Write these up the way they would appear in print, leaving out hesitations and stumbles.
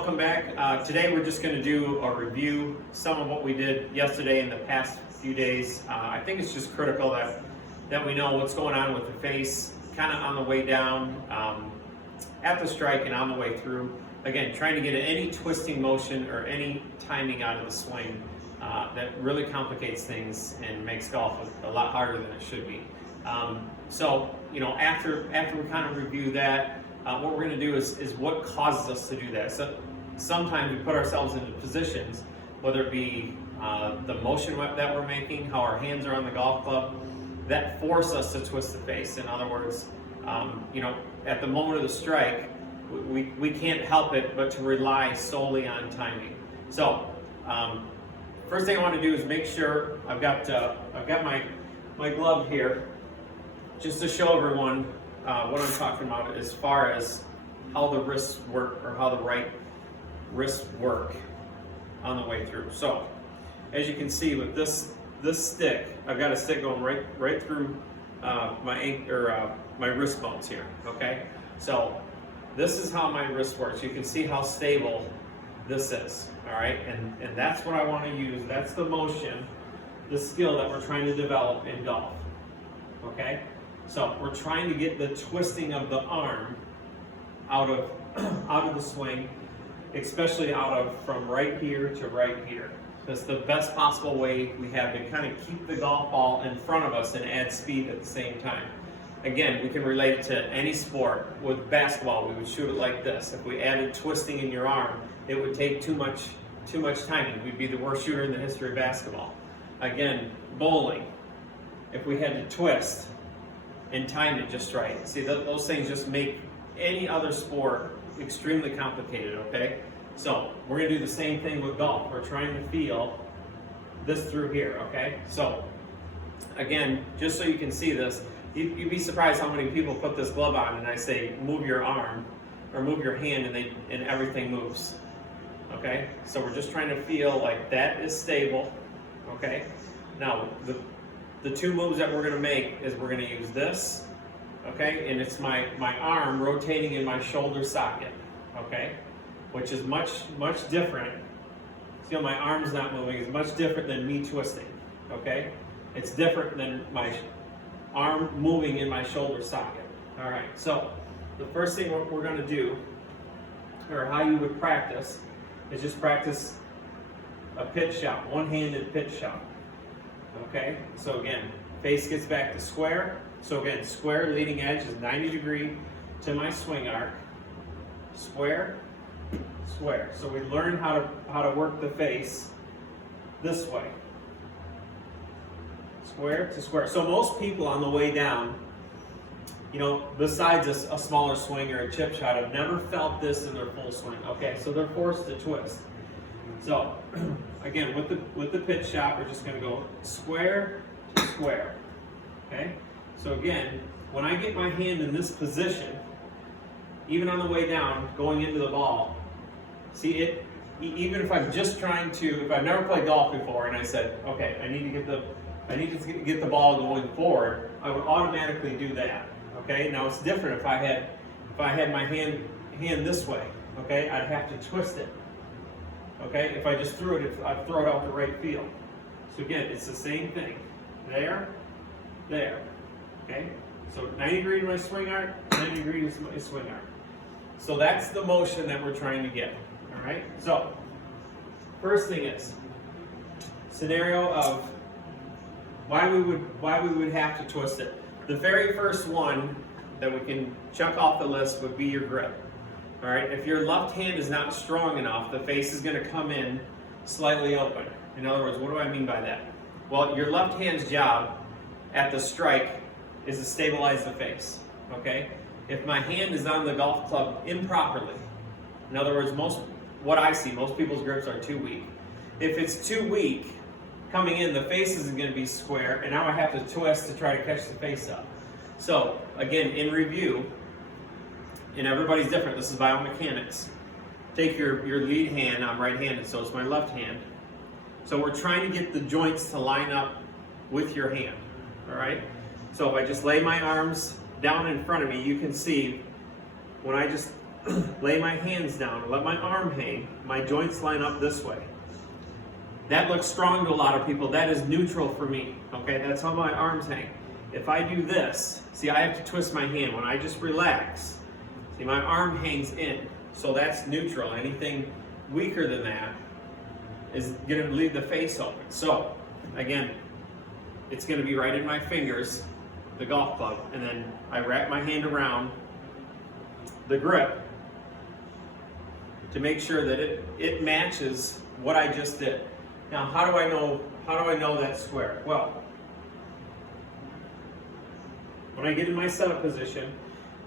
welcome back. Today we're just going to do a review, some of what we did yesterday and the past few days. I think it's just critical that we know what's going on with the face, kind of on the way down, at the strike and on the way through. Again, trying to get any twisting motion or any timing out of the swing that really complicates things and makes golf a lot harder than it should be. So, you know, after we kind of review that, what we're going to do is what causes us to do that. So sometimes we put ourselves into positions, whether it be the motion that we're making, how our hands are on the golf club, that force us to twist the face. In other words, you know, at the moment of the strike, we can't help it but to rely solely on timing. So first thing I want to do is make sure I've got my glove here, just to show everyone what I'm talking about as far as how the wrists work, or how the right wrists work on the way through. So as you can see with this stick, I've got a stick going right through my wrist bones here. Okay, so this is how my wrist works. You can see how stable this is. All right, and that's what I want to use. That's the motion, the skill that we're trying to develop in golf. Okay. So we're trying to get the twisting of the arm out of the swing, especially from right here to right here. That's the best possible way we have to kind of keep the golf ball in front of us and add speed at the same time. Again, we can relate it to any sport. With basketball, we would shoot it like this. If we added twisting in your arm, it would take too much timing. We'd be the worst shooter in the history of basketball. Again, bowling, if we had to twist and time it just right. See, those things just make any other sport extremely complicated, okay? So we're gonna do the same thing with golf. We're trying to feel this through here, okay? So again, just so you can see this, you'd be surprised how many people put this glove on and I say, move your arm or move your hand, and everything moves, okay? So we're just trying to feel like that is stable, okay? Now, the two moves that we're going to make is we're going to use this, okay, and it's my arm rotating in my shoulder socket, okay, which is much different. See how my arm's not moving? It's much different than me twisting, okay? It's different than my arm moving in my shoulder socket. All right, so the first thing we're going to do, or how you would practice, is just practice a pitch shot, one-handed pitch shot. Okay, so again, face gets back to square. So again, square leading edge is 90 degree to my swing arc. Square, square. So we learn how to work the face this way. Square to square. So most people on the way down, you know, besides a smaller swing or a chip shot, have never felt this in their full swing. Okay, so they're forced to twist. So again, with the pitch shot, we're just going to go square to square. Okay. So again, when I get my hand in this position, even on the way down, going into the ball, see it. Even if I'm just trying to, if I've never played golf before, and I said, okay, I need to get the ball going forward, I would automatically do that. Okay. Now it's different if I had my hand this way. Okay, I'd have to twist it. Okay, if I just threw it, I'd throw it out the right field. So again, it's the same thing. There, there. Okay, so 90 degree to my swing arc, 90 degrees to my swing arc. So that's the motion that we're trying to get. All right. So first thing is scenario of why we would have to twist it. The very first one that we can check off the list would be your grip. All right, if your left hand is not strong enough, the face is going to come in slightly open. In other words, what do I mean by that? Well, your left hand's job at the strike is to stabilize the face, okay? If my hand is on the golf club improperly, in other words, what I see, most people's grips are too weak. If it's too weak, coming in, the face isn't going to be square, and now I have to twist to try to catch the face up. So, again, in review, and everybody's different, this is biomechanics. Take your lead hand, I'm right-handed, so it's my left hand. So we're trying to get the joints to line up with your hand, all right? So if I just lay my arms down in front of me, you can see when I just lay my hands down, let my arm hang, my joints line up this way. That looks strong to a lot of people. That is neutral for me, okay? That's how my arms hang. If I do this, see, I have to twist my hand. When I just relax, see, my arm hangs in. So that's neutral. Anything weaker than that is going to leave the face open. So, again, it's going to be right in my fingers, the golf club, and then I wrap my hand around the grip to make sure that it matches what I just did. Now, how do I know that's square? Well, when I get in my setup position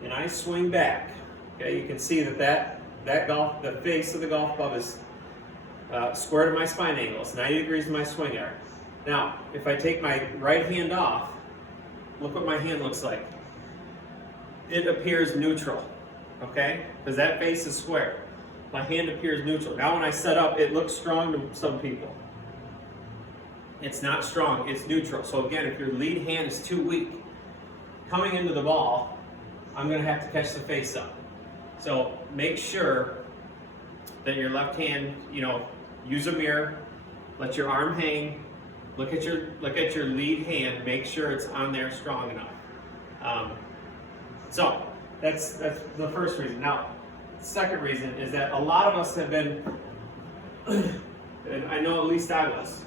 and I swing back, okay, you can see that the face of the golf club is square to my spine angle. It's 90 degrees of my swing arc. Now, if I take my right hand off, look what my hand looks like. It appears neutral, okay? Because that face is square. My hand appears neutral. Now when I set up, it looks strong to some people. It's not strong, it's neutral. So again, if your lead hand is too weak, coming into the ball, I'm gonna have to catch the face up. So make sure that your left hand, use a mirror, let your arm hang, look at your lead hand, make sure it's on there strong enough. So that's the first reason. Now, the second reason is that a lot of us have been, and I know at least I was,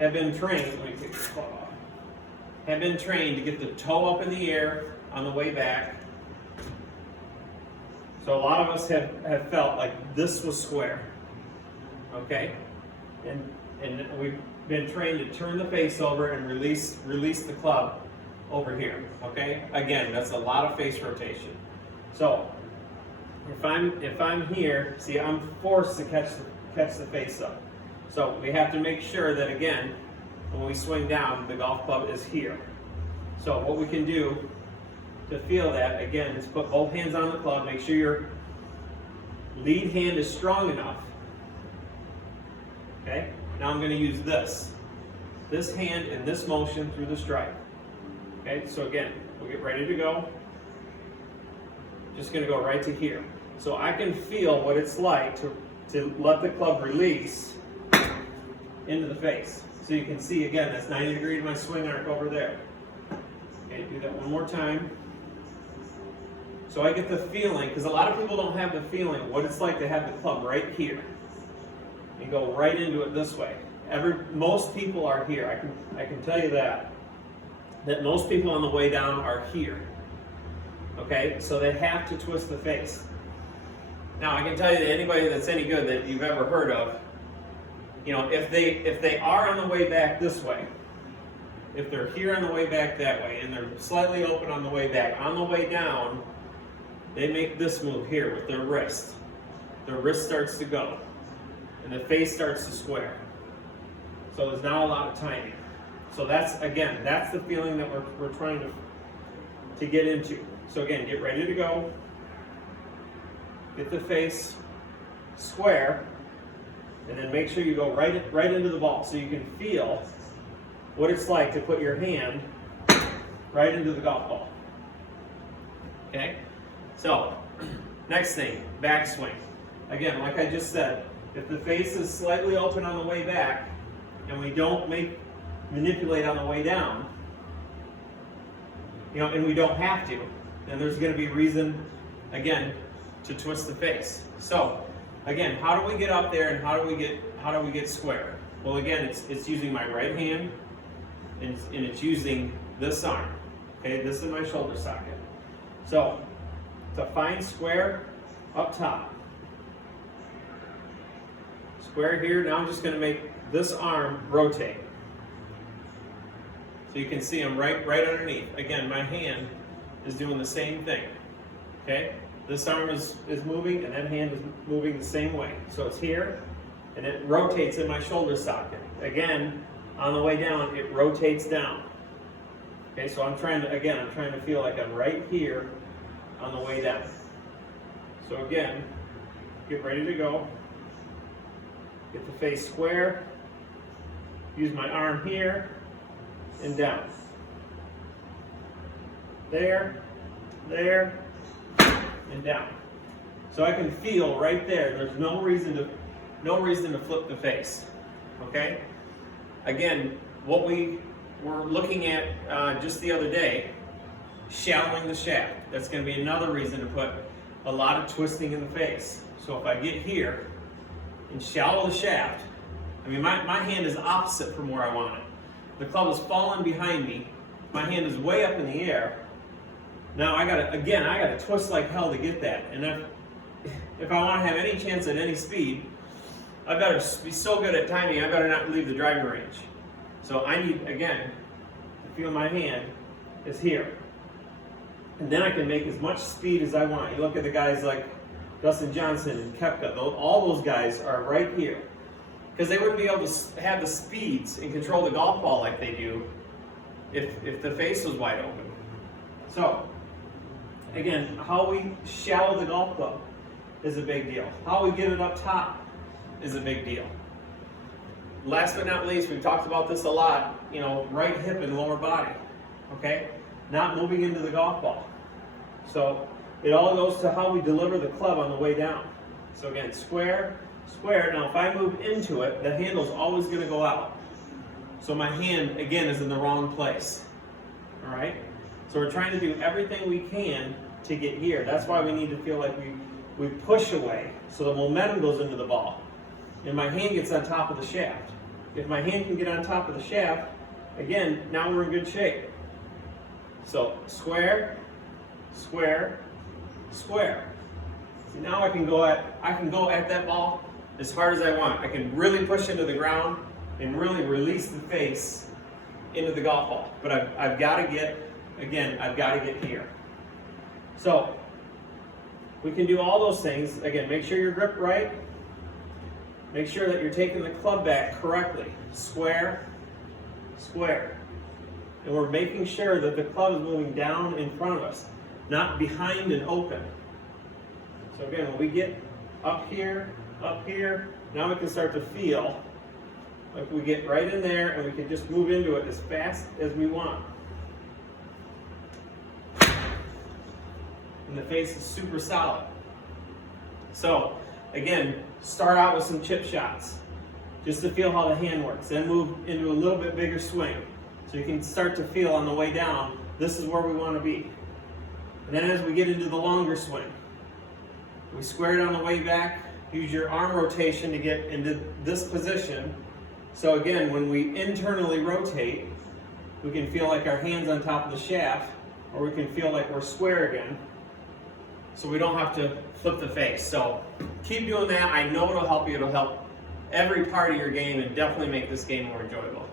have been trained, let me take this club off, have been trained to get the toe up in the air on the way back. So a lot of us have felt like this was square, okay? And we've been trained to turn the face over and release the club over here, okay? Again, that's a lot of face rotation. So if I'm here, see, I'm forced to catch the face up. So we have to make sure that, again, when we swing down, the golf club is here. So what we can do to feel that, again, is put both hands on the club, make sure your lead hand is strong enough. Okay? Now I'm going to use this hand in this motion through the strike. Okay? So again, we'll get ready to go. Just going to go right to here. So I can feel what it's like to let the club release into the face. So you can see, again, that's 90 degrees of my swing arc over there. Okay, do that one more time. So I get the feeling, because a lot of people don't have the feeling of what it's like to have the club right here and go right into it this way. Most people are here. I can tell you that most people on the way down are here. Okay, so they have to twist the face. Now I can tell you that anybody that's any good that you've ever heard of, if they are on the way back this way, if they're here on the way back that way, and they're slightly open on the way back, on the way down, they make this move here with their wrist. Their wrist starts to go, and the face starts to square. So there's not a lot of timing. So that's the feeling that we're trying to get into. So again, get ready to go. Get the face square, and then make sure you go right into the ball so you can feel what it's like to put your hand right into the golf ball. Okay? So, next thing, backswing. Again, like I just said, if the face is slightly open on the way back, and we don't manipulate on the way down, and we don't have to, then there's going to be reason, again, to twist the face. So, again, how do we get up there, and how do we get square? Well, again, it's using my right hand, and it's using this arm. Okay, this is my shoulder socket. So, to find square up top, square here. Now I'm just going to make this arm rotate. So you can see I'm right underneath. Again, my hand is doing the same thing. Okay? This arm is moving, and that hand is moving the same way. So it's here, and it rotates in my shoulder socket. Again, on the way down, it rotates down. Okay, so I'm trying to feel like I'm right here on the way down. So again, get ready to go. Get the face square. Use my arm here and down. There, and down. So I can feel right there, there's no reason to flip the face, okay? Again, what we were looking at just the other day, shallowing the shaft. That's going to be another reason to put a lot of twisting in the face. So if I get here and shallow the shaft, I mean, my hand is opposite from where I want it. The club is falling behind me. My hand is way up in the air. Now I gotta twist like hell to get that. And if I want to have any chance at any speed, I better be so good at timing, I better not leave the driving range. So I need, again, to feel my hand is here. And then I can make as much speed as I want. You look at the guys like Dustin Johnson and Koepka, all those guys are right here. Because they wouldn't be able to have the speeds and control the golf ball like they do if the face was wide open. So, again, how we shallow the golf club is a big deal. How we get it up top is a big deal. Last but not least, we've talked about this a lot, you know, right hip and lower body, okay? Not moving into the golf ball. So it all goes to how we deliver the club on the way down. So again, square, square. Now if I move into it, the handle's always going to go out. So my hand, again, is in the wrong place, all right? So we're trying to do everything we can to get here. That's why we need to feel like we push away so the momentum goes into the ball. And my hand gets on top of the shaft. If my hand can get on top of the shaft, again, now we're in good shape. So square, square, square. So now I can go at that ball as hard as I want. I can really push into the ground and really release the face into the golf ball. But I've got to get, again, I've got to get here. So we can do all those things. Again, make sure you're gripped right. Make sure that you're taking the club back correctly. Square, square. And we're making sure that the club is moving down in front of us, not behind and open. So again, when we get up here, now we can start to feel like we get right in there and we can just move into it as fast as we want. And the face is super solid. So again, start out with some chip shots just to feel how the hand works. Then move into a little bit bigger swing. So you can start to feel on the way down, this is where we want to be. And then as we get into the longer swing, we square it on the way back, use your arm rotation to get into this position. So again, when we internally rotate, we can feel like our hand's on top of the shaft, or we can feel like we're square again, so we don't have to flip the face. So keep doing that. I know it'll help you. It'll help every part of your game and definitely make this game more enjoyable.